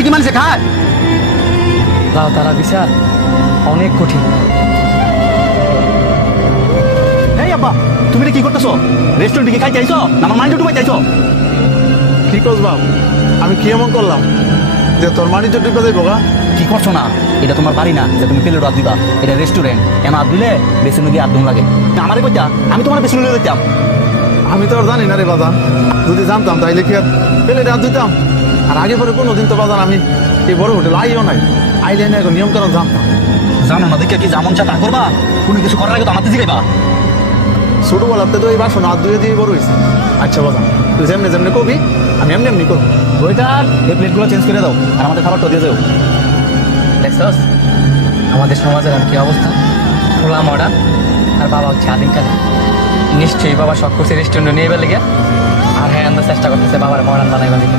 দিলে কি মানুষে খায়? আল্লাহ তাআলা বিচার অনেক কঠিন। এই আব্বা, তুমি এটা কি করতেছো? রেস্টুরেন্টে কি খাইতে আইছো না আমার মাইন্ড ডুবাই চাইছো? কি করছ বাপ? আমি কি এমন করলাম যে তোর মানিজ্য ডুবে যাইব গা? কি করছো না? এটা তোমার বাড়ি না যে তুমি প্লেট হাত দিবা। এটা রেস্টুরেন্ট, এমন হাত দিলে বেসন দিয়ে হাত ধুন লাগে। আমারে কইতা আমি তোমার বেসন লয়ে দিতাম। আমি তো আর জানি না রে বাজান, যদি জানতাম তাইলে কি আর পেলে রাত দিতাম? আর আগে পরে কোনোদিন তো বাজান আমি এই বড় হোটেল আইও নাই, আইলে না এখন নিয়ম কারণ জানতাম। জানো না দেখে কি যেমন চা তা করবা? কোনো কিছু করার আগে তো আমাকে জিগাইবা। ছোটবেলাতে তো এই বাসন হাত ধুয়ে দিয়ে বড় হয়েছে। আচ্ছা বাজান, তুই যেমনি যেমনি কবি আমি এমনি এমনি করবো। ওইটার এই প্লেটগুলো চেঞ্জ করে দাও আর আমাদের খাবারটা দিয়ে যাও। দেখছস আমাদের সমাজের আর কি অবস্থা, খোলা মডার্ন আর বাবা হচ্ছে আদিমকালে। নিশ্চয়ই বাবা শখ করছে রেস্টুরেন্ট নিয়ে এবার লেগে, আর হ্যাঁ আমরা চেষ্টা করতেছে বাবার মডার্ন বানাইবার লেগে।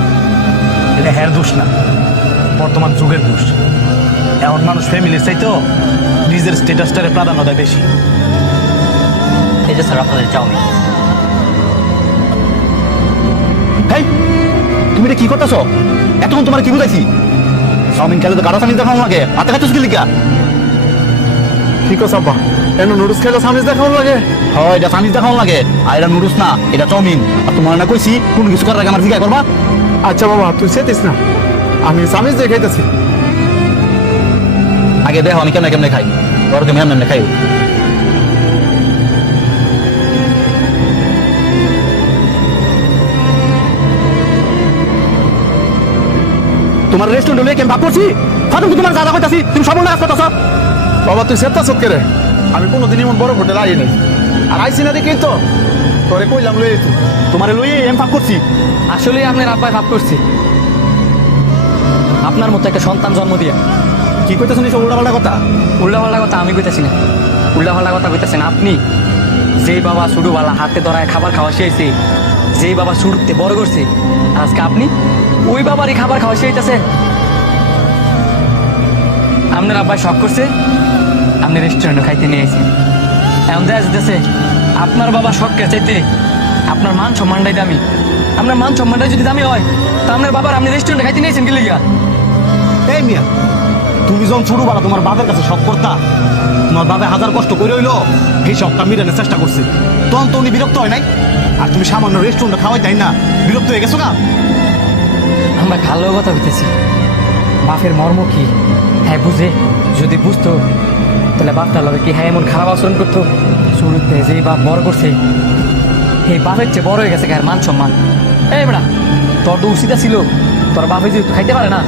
এটা হ্যার দোষ না, বর্তমান যুগের দোষ। এমন মানুষ ফ্যামিলির চাইতো নিজের স্ট্যাটাসটারে প্রাধান্য দেয় বেশি। এই যে স্যার আপনাদের চাউমিন। হেই, তুমি এটা কি করতেছো? এতক্ষণ তোমার কি বুঝাইছি? চাউমিন খেলে তো গাড়া চাউমিন দেখাও লাগে, হাতে খাইতেছো কি লিগা? ঠিক আছে আব্বা, এন নুডলস খেলে সামিজ দেখাও লাগে। হয় এটা চাউমিন দেখাও লাগে, আর এটা নুডলস না, এটা চাউমিন। আর তোমার না কইছি কোনো কিছু করার আগে আমার জিজ্ঞাসা করবা। আচ্ছা বাবা তুই সেতিস না, আমি সামিজ দিয়ে খাইতেছি। আগে দেখো আমি কেমনে কেমনে খাই, বড় তুমি এমনি খাই। তোমার রেস্টুরেন্ট লয়ে কেন ভাব করছি? ফাদুম তো তোমার দাদা কইতাছি, তুমি সব না করতেছ। বাবা তুই সেটা সৎ করে, আমি কোনোদিন এমন বড় হোটেল আই নাই, আর আইসি না দেখি তো তোরে কইলাম লই তুই। তোমারে লইয়ে এম ভাব করছি। আসলে আপনার আব্বাই ভাব করছি আপনার মতো একটা সন্তান জন্ম দিয়া। কি কইতেছ নিছো উল্টাপাল্টা কথা? উল্টাপাল্টা কথা আমি কইতাছি না, উল্টাপাল্টা কথা কইতাছেন আপনি। যেই বাবা ছোটবেলা হাতে ধরায় খাবার খাওয়া শিখাইছে, যেই বাবা শুরুতে বড় করছে, আজকে আপনি ওই বাবারই খাবার খাওয়া শিখাইতেছেন। আপনার আব্বাই শখ করছে, আপনি রেস্টুরেন্টে খাইতে নিয়ে এসেছেন। এখন দেখা যেতেছে আপনার বাবা শখকে চাইতে আপনার মান সম্মানটাই দামি। আপনার মান সম্মানটাই যদি দামি হয় তা আপনার বাবার আপনি রেস্টুরেন্টে খাইতে নিয়েছেন কি লিগা? এই মিয়া, তুমি যখন ছোটবেলা তোমার বাবার কাছে শখ করতা, তোমার বাবা হাজার কষ্ট করে হইলো এই শখটা মিটানোর চেষ্টা করছে, তখন তো উনি বিরক্ত হয় নাই? আর তুমি সামান্য রেস্টুরেন্টে খাওয়াই তাই না, বিরক্ত হয়ে গেছো না? আমরা ভালো কথা হইতেছি, বাপের মর্ম কি হ্যাঁ বুঝে, যদি বুঝতো তাহলে বাপটার লগে কি হ্যাঁ এমন খারাপ আচরণ করতো? শুরুতে যে বাপ বড় করছে এই বাপের চেয়ে বড় হয়ে গেছে গায়ের মান সম্মান। এই বেড়া তোর তো উচিত ছিল, তোর বাপে যেহেতু খাইতে পারে না